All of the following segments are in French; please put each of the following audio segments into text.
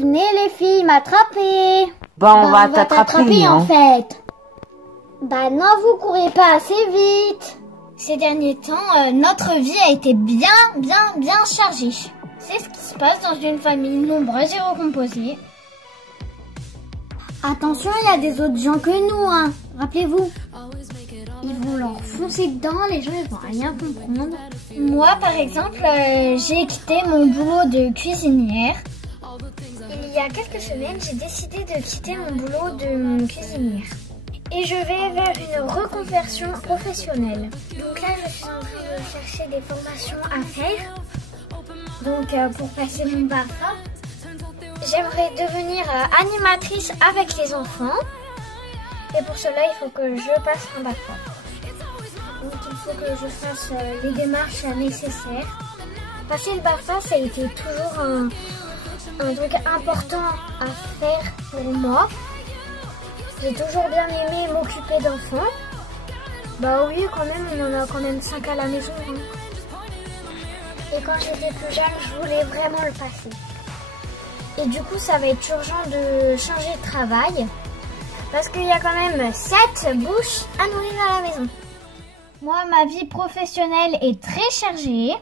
venez les filles, m'attraper. On va t'attraper en fait. Bah non, vous courez pas assez vite. Ces derniers temps, notre vie a été bien chargée. C'est ce qui se passe dans une famille nombreuse et recomposée. Attention, il y a des autres gens que nous, hein. Rappelez-vous. Ils vont leur foncer dedans, les gens ils vont rien comprendre. Moi, par exemple, j'ai quitté mon boulot de cuisinière. Il y a quelques semaines, j'ai décidé de quitter mon boulot de cuisinière. Et je vais vers une reconversion professionnelle. Donc là, je suis en train de chercher des formations à faire. Donc pour passer mon BAFA, j'aimerais devenir animatrice avec les enfants. Et pour cela, il faut que je passe un BAFA. Donc il faut que je fasse les démarches nécessaires. Passer le BAFA, ça a été toujours un truc important à faire pour moi. J'ai toujours bien aimé m'occuper d'enfants. Bah oui, quand même, on en a quand même 5 à la maison. Hein. Et quand j'étais plus jeune, je voulais vraiment le passer. Et du coup, ça va être urgent de changer de travail. Parce qu'il y a quand même 7 bouches à nourrir à la maison. Moi, ma vie professionnelle est très chargée.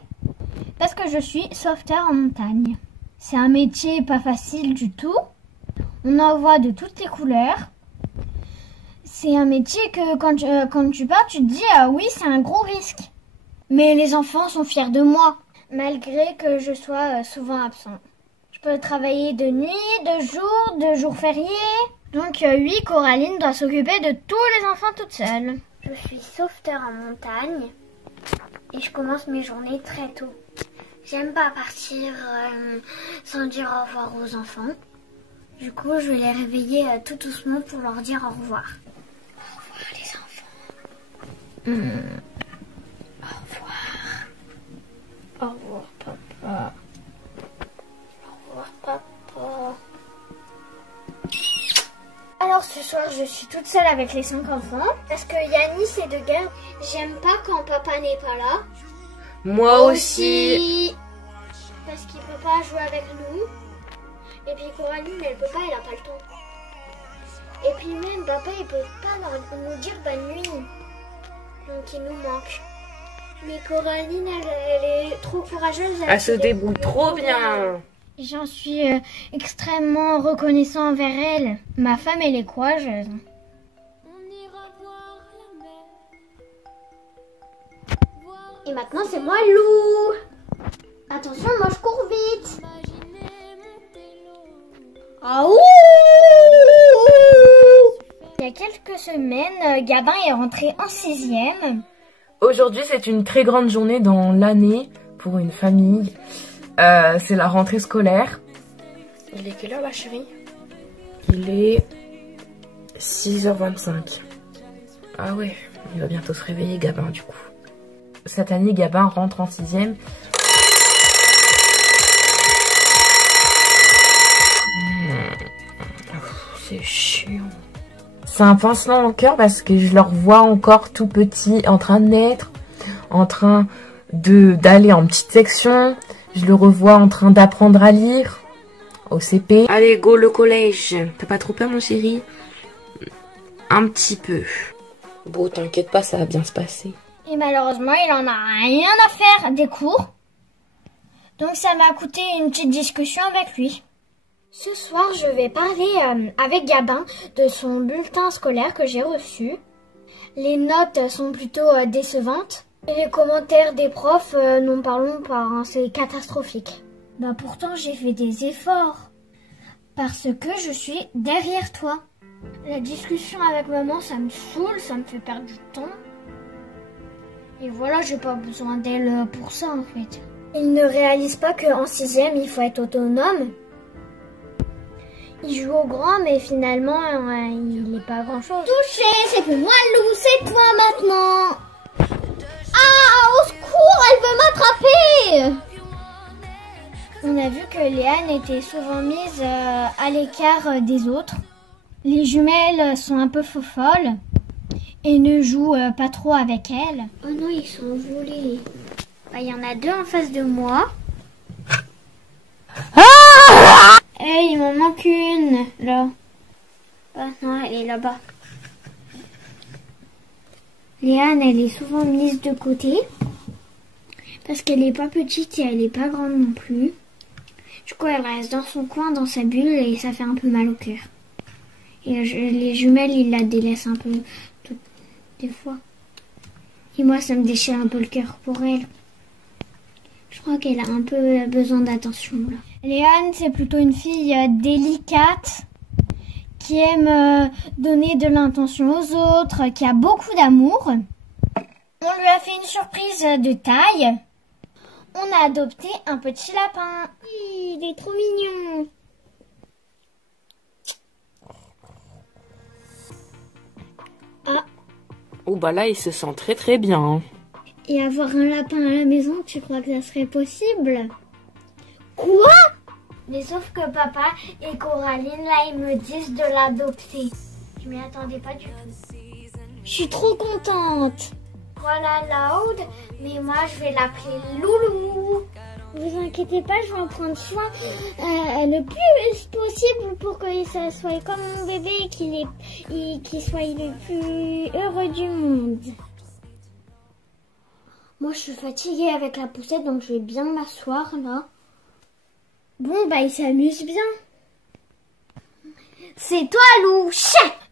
Parce que je suis sauveteur en montagne. C'est un métier pas facile du tout. On en voit de toutes les couleurs. C'est un métier que quand tu pars, tu te dis « oui, c'est un gros risque ». Mais les enfants sont fiers de moi, malgré que je sois souvent absent. Je peux travailler de nuit, de jour férié. Donc oui, Coraline doit s'occuper de tous les enfants toute seule. Je suis sauveteur en montagne et je commence mes journées très tôt. J'aime pas partir sans dire au revoir aux enfants. Du coup, je vais les réveiller tout doucement pour leur dire au revoir. Au revoir les enfants. Au revoir. Au revoir papa. Au revoir papa. Alors ce soir, je suis toute seule avec les 5 enfants. Parce que Yanis et de Guerre, j'aime pas quand papa n'est pas là. Moi aussi. Parce qu'il peut pas jouer avec nous. Et puis Coraline, elle peut pas, elle a pas le temps. Et puis même papa, il peut pas nous dire bonne nuit. Donc il nous manque. Mais Coraline, elle est trop courageuse. Elle se débrouille trop bien. J'en suis extrêmement reconnaissant envers elle. Ma femme, elle est courageuse. Et maintenant, c'est moi, Lou. Attention, moi, je cours vite. Ah ouh! Il y a quelques semaines, Gabin est rentré en 6e. Aujourd'hui, c'est une très grande journée dans l'année pour une famille. C'est la rentrée scolaire. Il est quelle heure, ma chérie? Il est 6h25. Ah ouais, il va bientôt se réveiller, Gabin, du coup. Cette année, Gabin rentre en 6e. C'est chiant. C'est un pincement au cœur parce que je leur vois encore tout petits en train de naître, en train d'aller en petite section. Je le revois en train d'apprendre à lire au CP. Allez, go le collège. T'as pas trop peur, mon chéri? Un petit peu. Bon, t'inquiète pas, ça va bien se passer. Et malheureusement, il en a rien à faire des cours. Donc ça m'a coûté une petite discussion avec lui. Ce soir, je vais parler avec Gabin de son bulletin scolaire que j'ai reçu. Les notes sont plutôt décevantes. Et les commentaires des profs, n'en parlons pas, hein, c'est catastrophique. Bah pourtant, j'ai fait des efforts. Parce que je suis derrière toi. La discussion avec maman, ça me saoule, ça me fait perdre du temps. Et voilà, j'ai pas besoin d'elle pour ça en fait. Il ne réalise pas qu'en 6e, il faut être autonome. Il joue au grand, mais finalement, il n'est pas grand-chose. Touché, c'est plus moi, Lou, c'est toi maintenant. Ah, au secours, elle veut m'attraper. On a vu que Léane était souvent mise à l'écart des autres. Les jumelles sont un peu folles et ne jouent pas trop avec elle. Oh non, ils sont volés. Bah, il y en a 2 en face de moi. Ah! Et ils m'ont Là. Ah non, elle est là-bas. Léane, elle est souvent mise de côté. Parce qu'elle est pas petite et elle est pas grande non plus. Du coup, elle reste dans son coin, dans sa bulle, et ça fait un peu mal au cœur. Et les jumelles, ils la délaissent un peu des fois. Et moi, ça me déchire un peu le cœur pour elle. Je crois qu'elle a un peu besoin d'attention là. Léane, c'est plutôt une fille délicate, qui aime donner de l'intention aux autres, qui a beaucoup d'amour. On lui a fait une surprise de taille. On a adopté un petit lapin. Il est trop mignon. Ah. Oh bah là, il se sent très très bien. Et avoir un lapin à la maison, tu crois que ça serait possible? Quoi? Mais sauf que papa et Coraline, là, ils me disent de l'adopter. Je m'y attendais pas du tout. Je suis trop contente. Voilà Loud, mais moi je vais l'appeler Loulou. Vous inquiétez pas, je vais en prendre soin le plus possible pour que ça soit comme mon bébé et qu'il soit le plus heureux du monde. Moi je suis fatiguée avec la poussette, donc je vais bien m'asseoir là. Bon bah il s'amuse bien. C'est toi Lou.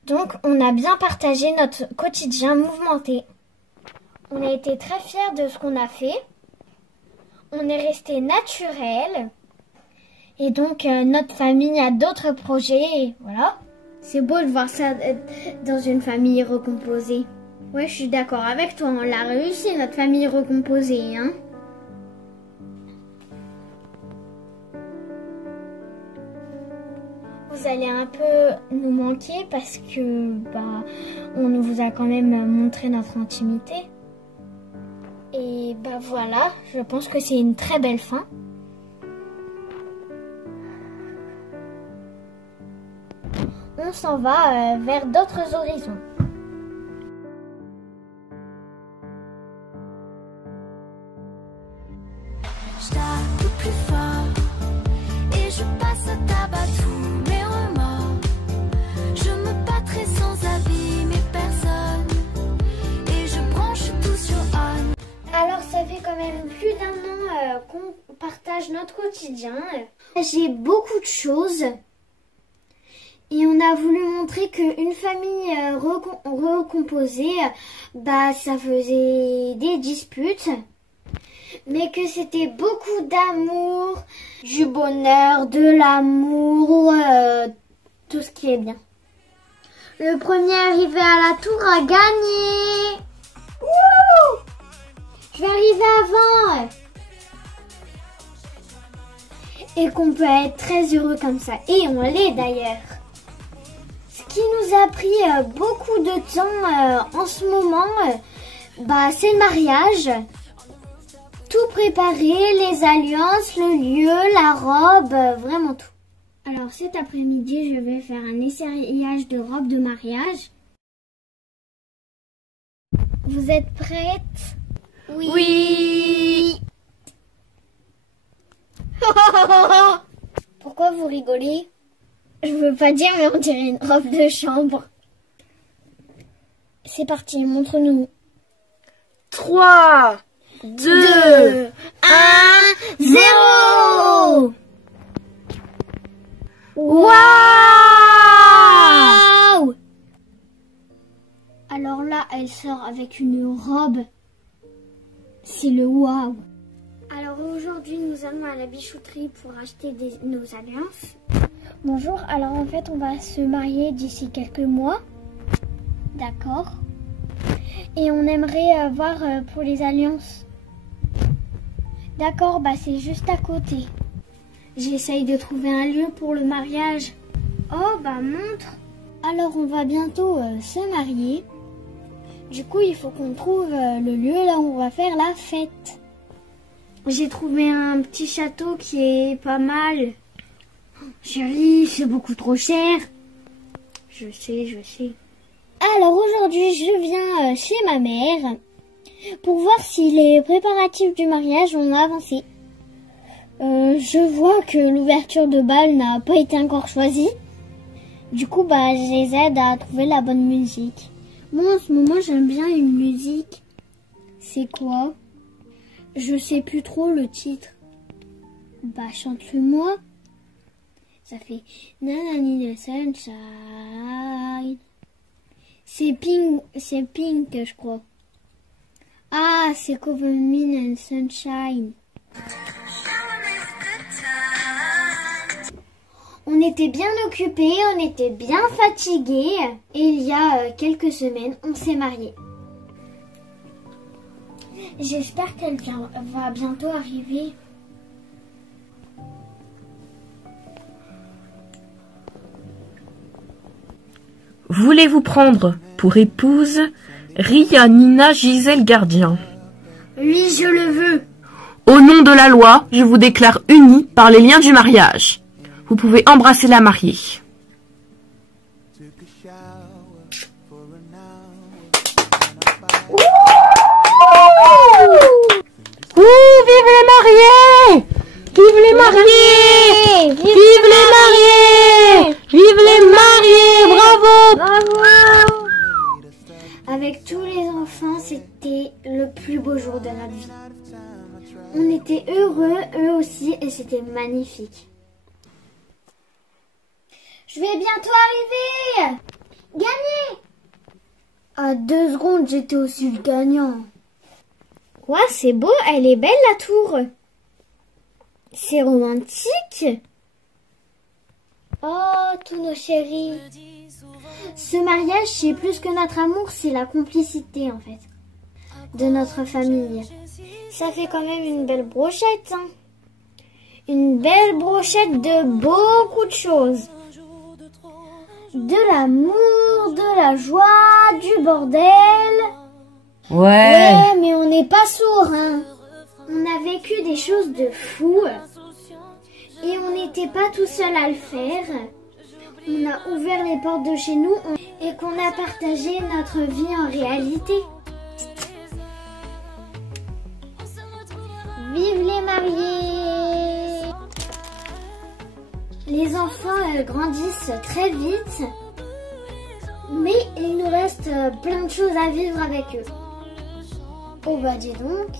Donc on a bien partagé notre quotidien mouvementé. On a été très fiers de ce qu'on a fait. On est resté naturel. Et donc, notre famille a d'autres projets. Et voilà. C'est beau de voir ça dans une famille recomposée. Ouais, je suis d'accord avec toi. On l'a réussi, notre famille recomposée. Hein. Vous allez un peu nous manquer parce que on vous a quand même montré notre intimité. Et bah voilà, je pense que c'est une très belle fin. On s'en va vers d'autres horizons. Je tape plus fort et je passe à tabac tous mes remords. Je me battrai sans avis, mais personne. Et je branche tout sur on. Alors ça fait quand même plus d'un an qu'on partage notre quotidien. J'ai beaucoup de choses. Et on a voulu montrer qu'une famille recomposée, ça faisait des disputes. Mais que c'était beaucoup d'amour, du bonheur, de l'amour, tout ce qui est bien. Le premier arrivé à la tour a gagné. Wouh! Je vais arriver avant. Et qu'on peut être très heureux comme ça. Et on l'est d'ailleurs. Ce qui nous a pris beaucoup de temps en ce moment, c'est le mariage. Tout préparer, les alliances, le lieu, la robe, vraiment tout. Alors cet après-midi, je vais faire un essayage de robe de mariage. Vous êtes prêtes? Oui. Oui. Pourquoi vous rigolez? Je veux pas dire, mais on dirait une robe de chambre. C'est parti, montre-nous. 3, 2, 1, 0. Waouh! Alors là, elle sort avec une robe. C'est le waouh! Alors aujourd'hui, nous allons à la bijouterie pour acheter nos alliances. Bonjour, alors en fait, on va se marier d'ici quelques mois. D'accord. Et on aimerait voir pour les alliances. D'accord, c'est juste à côté. J'essaye de trouver un lieu pour le mariage. Oh, montre. Alors, on va bientôt se marier. Du coup, il faut qu'on trouve le lieu là où on va faire la fête. J'ai trouvé un petit château qui est pas mal. Chérie, c'est beaucoup trop cher. Je sais. Alors aujourd'hui, je viens chez ma mère pour voir si les préparatifs du mariage ont avancé. Je vois que l'ouverture de bal n'a pas été encore choisie. Du coup, bah, je les aide à trouver la bonne musique. Moi, en ce moment, j'aime bien une musique. C'est quoi? Je sais plus trop le titre. Bah, chante-le-moi. Ça fait Nanani the Sunshine. C'est Pink, je crois. Ah, c'est Cover Me and Sunshine. On était bien occupés, on était bien fatigués. Et il y a quelques semaines, on s'est mariés. J'espère qu'elle va bientôt arriver. Voulez-vous prendre pour épouse Ria Nina Gisèle Gardien? Oui, je le veux. Au nom de la loi, je vous déclare unis par les liens du mariage. Vous pouvez embrasser la mariée. Vive les mariés! Vive les mariés! Vive les mariés! Vive les mariés! Bravo! Bravo! Avec tous les enfants, c'était le plus beau jour de notre vie. On était heureux, eux aussi, et c'était magnifique. Je vais bientôt arriver! Gagner! À 2 secondes, j'étais aussi le gagnant. Ouais, c'est beau, elle est belle la tour. C'est romantique. Oh, tous nos chéris. Ce mariage, c'est plus que notre amour, c'est la complicité en fait de notre famille. Ça fait quand même une belle brochette, hein. Une belle brochette de beaucoup de choses. De l'amour, de la joie, du bordel. Ouais, mais on n'est pas sourds, hein. On a vécu des choses de fou. Et on n'était pas tout seul à le faire. On a ouvert les portes de chez nous et qu'on a partagé notre vie en réalité. Vive les mariés! Les enfants grandissent très vite, mais il nous reste plein de choses à vivre avec eux. Oh bah dis donc,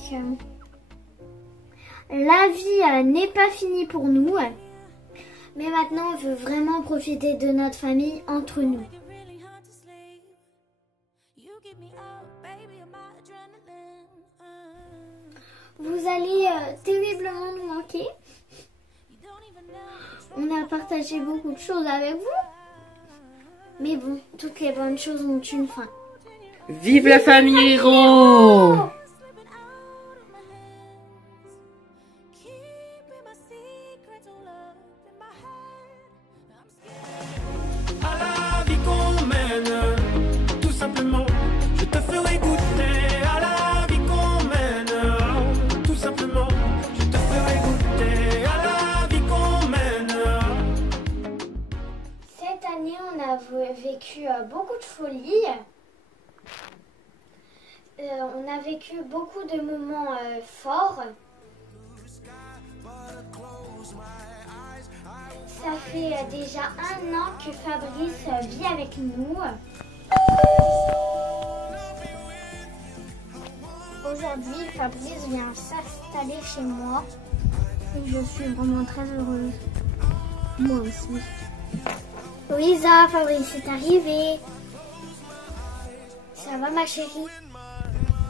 la vie n'est pas finie pour nous, mais maintenant on veut vraiment profiter de notre famille entre nous. Vous allez terriblement nous manquer. On a partagé beaucoup de choses avec vous. Mais bon, toutes les bonnes choses ont une fin. Vive la famille Héros! Vécu beaucoup de folie. On a vécu beaucoup de moments forts. Ça fait déjà 1 an que Fabrice vit avec nous. Aujourd'hui, Fabrice vient s'installer chez moi et je suis vraiment très heureuse. Moi aussi. Louisa, Fabrice est arrivé. Ça va ma chérie?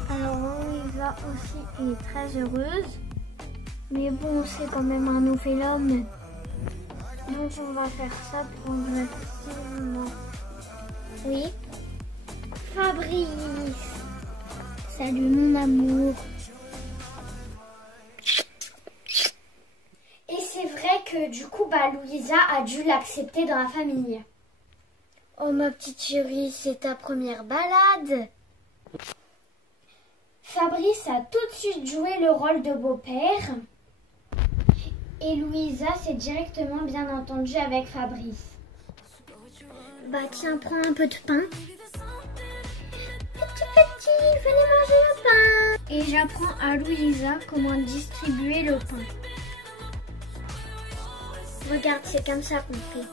Alors Louisa aussi est très heureuse. Mais bon, c'est quand même un nouvel homme. Donc on va faire ça progressivement. Oui. Fabrice. Salut mon amour. Et c'est vrai que du coup, Louisa a dû l'accepter dans la famille. Oh ma petite chérie, c'est ta première balade. Fabrice a tout de suite joué le rôle de beau-père. Et Louisa s'est directement bien entendue avec Fabrice. Bah tiens, prends un peu de pain. Petit, venez manger le pain. Et j'apprends à Louisa comment distribuer le pain. Regarde, c'est comme ça qu'on fait.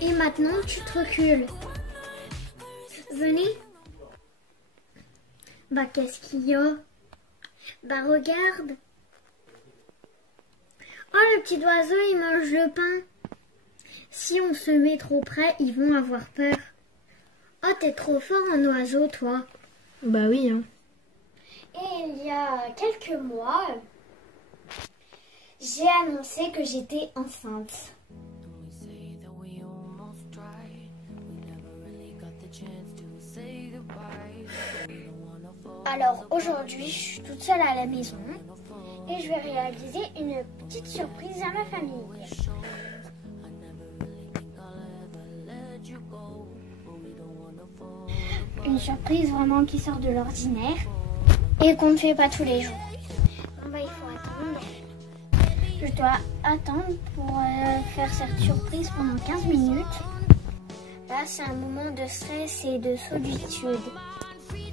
Et maintenant, tu te recules. Venez. Bah, qu'est-ce qu'il y a? Bah, regarde. Oh, le petit oiseau, il mange le pain. Si on se met trop près, ils vont avoir peur. Oh, t'es trop fort en oiseau, toi. Bah oui, hein. Et il y a quelques mois, j'ai annoncé que j'étais enceinte. Alors aujourd'hui, je suis toute seule à la maison et je vais réaliser une petite surprise à ma famille. Une surprise vraiment qui sort de l'ordinaire et qu'on ne fait pas tous les jours. Bon bah il faut attendre. Je dois attendre pour faire cette surprise pendant 15 minutes. Là c'est un moment de stress et de solitude.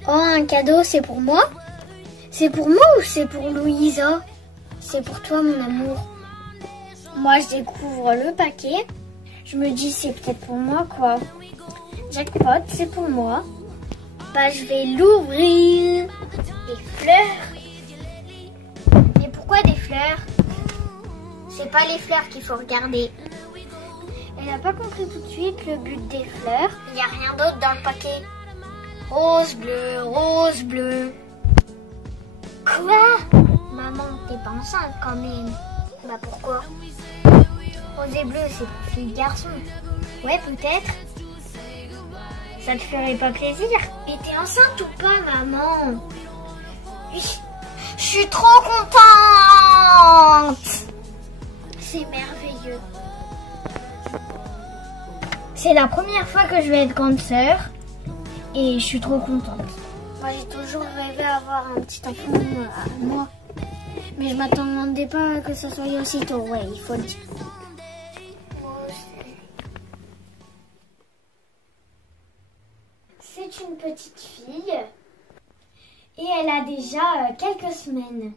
Oh, un cadeau, c'est pour moi? C'est pour moi ou c'est pour Louisa? C'est pour toi, mon amour. Moi, je découvre le paquet. Je me dis, c'est peut-être pour moi, quoi. Jackpot, c'est pour moi. Bah, je vais l'ouvrir. Des fleurs. Mais pourquoi des fleurs? C'est pas les fleurs qu'il faut regarder. Elle n'a pas compris tout de suite le but des fleurs. Il n'y a rien d'autre dans le paquet. Rose, bleu, rose, bleu. Quoi? Maman, t'es pas enceinte quand même. Bah pourquoi? Rose et bleu, c'est pour filles et garçons. Ouais, peut-être. Ça te ferait pas plaisir? Et t'es enceinte ou pas, maman? Oui. Je suis trop contente. C'est merveilleux. C'est la première fois que je vais être grande sœur. Et je suis trop contente. Moi, j'ai toujours rêvé d'avoir un petit enfant à moi. Mais je m'attendais pas que ça soit aussitôt. Ouais, il faut le dire. C'est une petite fille. Et elle a déjà quelques semaines.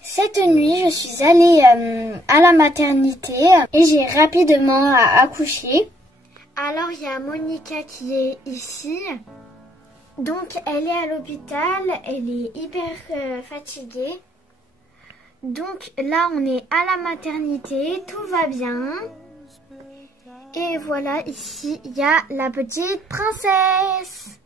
Cette nuit, je suis allée à la maternité et j'ai rapidement accouché. Alors, il y a Monica qui est ici. Donc, elle est à l'hôpital. Elle est hyper fatiguée. Donc, là, on est à la maternité. Tout va bien. Et voilà, ici, il y a la petite princesse.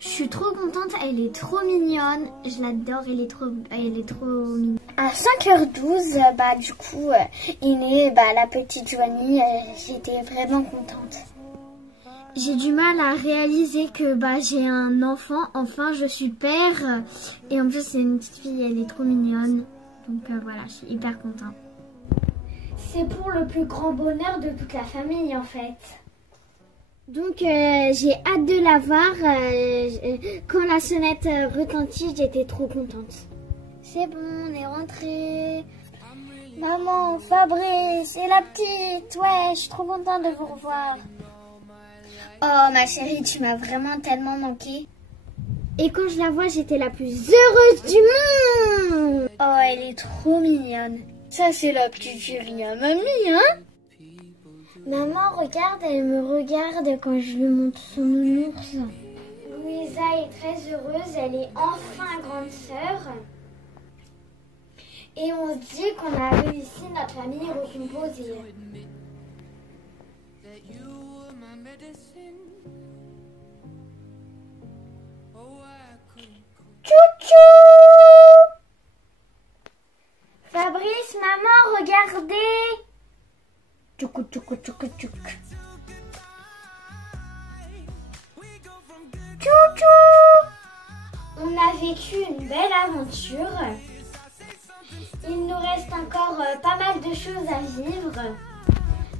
Je suis trop contente. Elle est trop mignonne. Je l'adore. Elle est trop mignonne. À 5h12, bah, du coup, est née la petite Joanie. J'étais vraiment contente. J'ai du mal à réaliser que j'ai un enfant. Enfin, je suis père. Et en plus, c'est une petite fille. Elle est trop mignonne. Donc voilà, je suis hyper contente. C'est pour le plus grand bonheur de toute la famille, en fait. Donc, j'ai hâte de la voir. Quand la sonnette retentit, j'étais trop contente. C'est bon, on est rentré. Maman, Fabrice et la petite. Ouais, je suis trop contente de vous revoir. Oh, ma chérie, tu m'as vraiment tellement manqué. Et quand je la vois, j'étais la plus heureuse du monde. Oh, elle est trop mignonne. Ça, c'est la petite chérie à mamie, hein? Maman, regarde, elle me regarde quand je lui montre son nounours. Louisa est très heureuse, elle est enfin grande sœur. Et on se dit qu'on a réussi notre famille recomposée. Tchou-tchou! Fabrice, maman, regardez! Tchouk, tchouk, tchouk, tchouk. Tchou-tchou! On a vécu une belle aventure. Il nous reste encore pas mal de choses à vivre,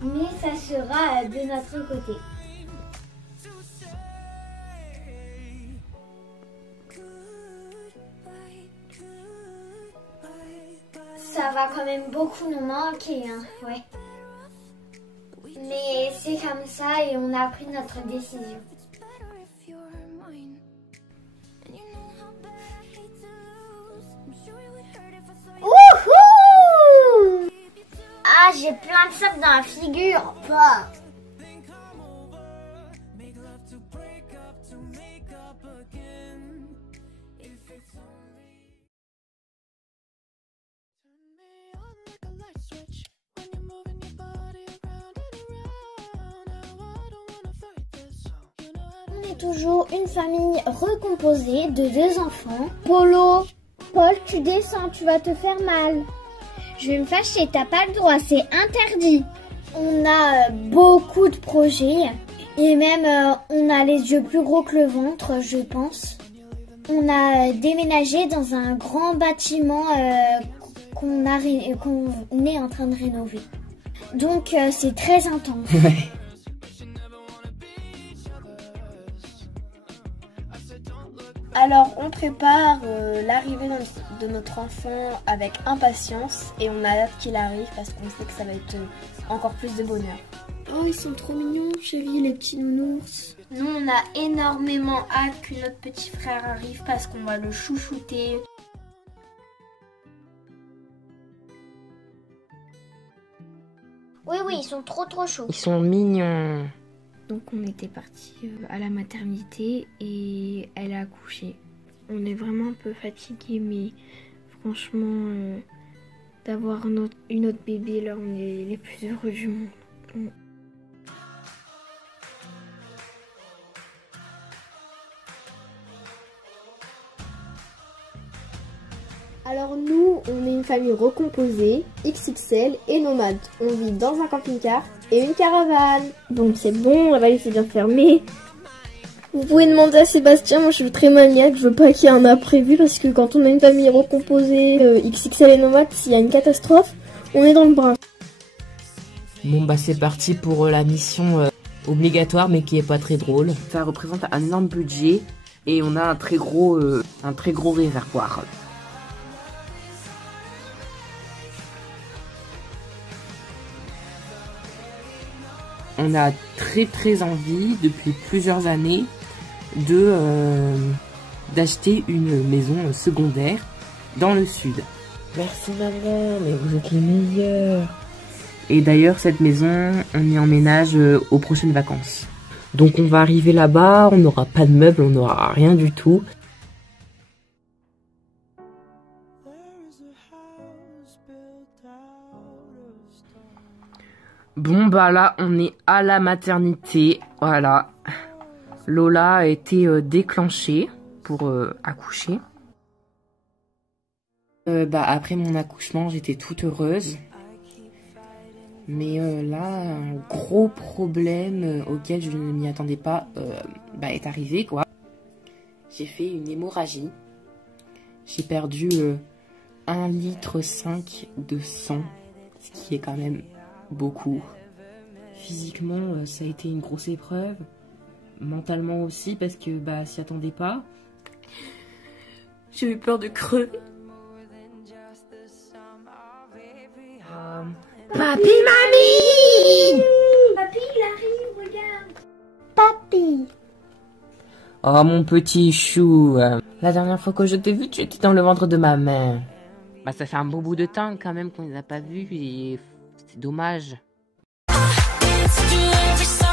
mais ça sera de notre côté. Ça va quand même beaucoup nous manquer, hein, ouais. Mais c'est comme ça et on a pris notre décision. Ouhou! Ah, j'ai j'ai plein de sable dans la figure. Bah. On est toujours une famille recomposée de 2 enfants. Polo, Paul, tu descends, tu vas te faire mal. Je vais me fâcher, t'as pas le droit, c'est interdit. On a beaucoup de projets et même on a les yeux plus gros que le ventre, je pense. On a déménagé dans un grand bâtiment qu'on est en train de rénover. Donc c'est très intense. Alors on prépare l'arrivée de notre enfant avec impatience et on a hâte qu'il arrive parce qu'on sait que ça va être encore plus de bonheur. Oh, ils sont trop mignons, chérie, les petits nounours. Nous on a énormément hâte que notre petit frère arrive parce qu'on va le chouchouter. Oui, ils sont trop chauds. Ils sont mignons. Donc on était parti à la maternité et elle a accouché. On est vraiment un peu fatigué, mais franchement, d'avoir une autre bébé, là on est les plus heureux du monde. Alors nous, on est une famille recomposée, XXL et nomade. On vit dans un camping-car et une caravane. Donc c'est bon, la valise est bien fermée. Vous pouvez demander à Sébastien, moi je suis très maniaque, je veux pas qu'il y ait un imprévu parce que quand on a une famille recomposée, XXL et nomade, s'il y a une catastrophe, on est dans le bras. Bon bah c'est parti pour la mission obligatoire mais qui est pas très drôle. Ça représente un énorme budget et on a un très gros réservoir. On a très envie depuis plusieurs années d'acheter une maison secondaire dans le sud. Merci maman, mais vous êtes les meilleurs. Et d'ailleurs cette maison, on y emménage aux prochaines vacances. Donc on va arriver là-bas, on n'aura pas de meubles, on n'aura rien du tout. Bon bah là on est à la maternité, voilà. Lola a été déclenchée pour accoucher. Après mon accouchement j'étais toute heureuse. Mais là un gros problème auquel je ne m'y attendais pas est arrivé quoi. J'ai fait une hémorragie. J'ai perdu 1,5 litre de sang, ce qui est quand même beaucoup. Physiquement, ça a été une grosse épreuve. Mentalement aussi, parce que s'y attendait pas. J'ai eu peur de crever. Papi, mamie! Papi, il arrive, regarde. Papi. Oh, mon petit chou. La dernière fois que je t'ai vu, tu étais dans le ventre de ma mère. Ça fait un beau bout de temps quand même qu'on les a pas vus et c'est dommage. It's